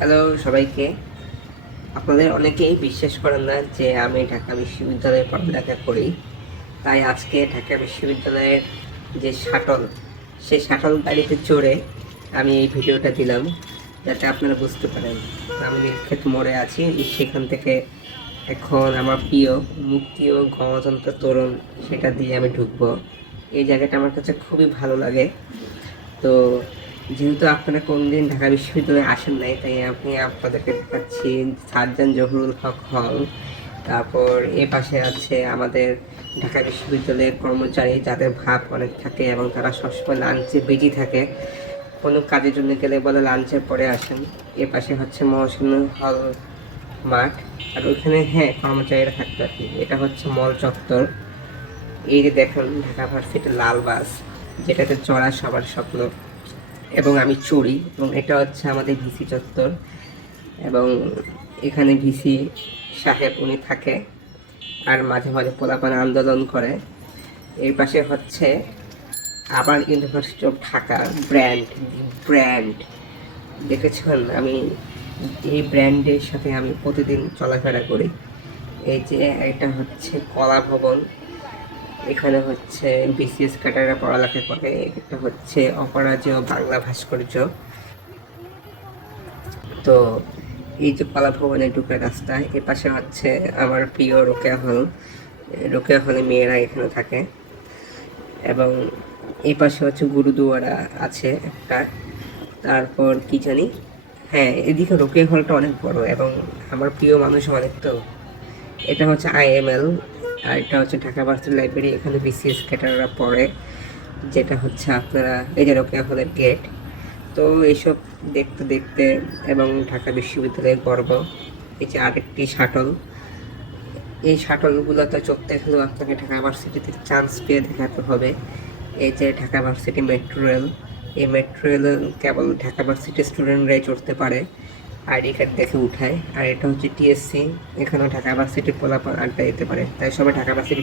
Hello সবাইকে। আপনাদের অনেকেই বিশ্বাস করেন না যে আমি ঢাকা বিশ্ববিদ্যালয়ে পড়ালেখা করি। তাই আজকে ঢাকা বিশ্ববিদ্যালয়ের যে শাটল, সেই শাটল গাড়িতে চড়ে আমি এই ভিডিওটা দিলাম। যাতে আপনারা বুঝতে পারেন আমি নীলক্ষেত মোড়ে আছি। সেখান থেকে এখন আমার প্রিয় মুক্তি ও গণতন্ত্র তরুণ, সেটা দিয়ে আমি ঢুকবো। এই জায়গাটা আমার কাছে খুবই ভালো লাগে। তো যেহেতু আপনারা কোনদিন ঢাকা বিশ্ববিদ্যালয়ে আসেন নাই, তাই আপনি আপনাদেরকে দেখাচ্ছি সার্জন জহুরুল হক হল। তারপর এ পাশে আছে আমাদের ঢাকা বিশ্ববিদ্যালয়ের কর্মচারী, যাদের ভাব অনেক থাকে এবং তারা সবসময় লাঞ্চে বিজি থাকে। কোনো কাজের জন্য গেলে বলে লাঞ্চের পরে আসেন। এ পাশে হচ্ছে মহসিন হল মাঠ। আর ওইখানে হ্যাঁ কর্মচারীরা থাকবে আর কি। এটা হচ্ছে মল চত্বর। এই যে দেখুন, ঢাকা ভার্সিটির লাল বাস, যেটাতে চড়া সবার স্বপ্ন। এবং আমি চড়ি এবং এটা হচ্ছে আমাদের ভিসি চত্বর, এবং এখানে ভিসি সাহেব উনি থাকে, আর মাঝে মাঝে পোলাপান আন্দোলন করে। এর পাশে হচ্ছে আবার university of Dhaka brand brand দেখেছেন? আমি এই ব্র্যান্ডের সাথে আমি প্রতিদিন চলাফেরা করি। এই যে এটা হচ্ছে কলা ভবন। এখানে হচ্ছে বিসিএস ক্যাটাররা পড়ালেখা করে এটা হচ্ছে অপরাজেয় বাংলা ভাস্কর্য। তো এই যে কলা ভবনে ঢুকার রাস্তা, এ পাশে হচ্ছে আমার প্রিয় রোকেয়া হল। রোকেয়া হলে মেয়েরা এখানে থাকে। এবং এই পাশে হচ্ছে গুরুদুয়ারা আছে একটা। তারপর কি জানি? হ্যাঁ এদিকে রোকেয়া হলটা অনেক বড় এবং আমার প্রিয় মানুষ অনেক তো। এটা হচ্ছে আইএমএল আর এটা হচ্ছে ঢাকা ভার্সিটি লাইব্রেরি, এখানে বিসিএস ক্যাটাররা পড়ে, যেটা হচ্ছে আপনারা, এই যে রোকেয়া হলের গেট তো এইসব দেখতে দেখতে এবং ঢাকা বিশ্ববিদ্যালয়ের গর্ব, এই যে আরেকটি শাটল। এই শাটলগুলোতে চড়তে গেলেও আপনাকে ঢাকা ভার্সিটিতে চান্স পেয়ে দেখাতে হবে। এই যে ঢাকা ভার্সিটি মেট্রো রেল এই মেট্রো রেল কেবল ঢাকা ভার্সিটি স্টুডেন্টরাই চড়তে পারে। আইডি এখান থেকে উঠায়। আর এটা হচ্ছে টিএসসি। এখানেও ঢাকা ভার্সিটির পোলাপান আড্ডা দিতে পারে। তাই সবাই ঢাকা ভার্সিটি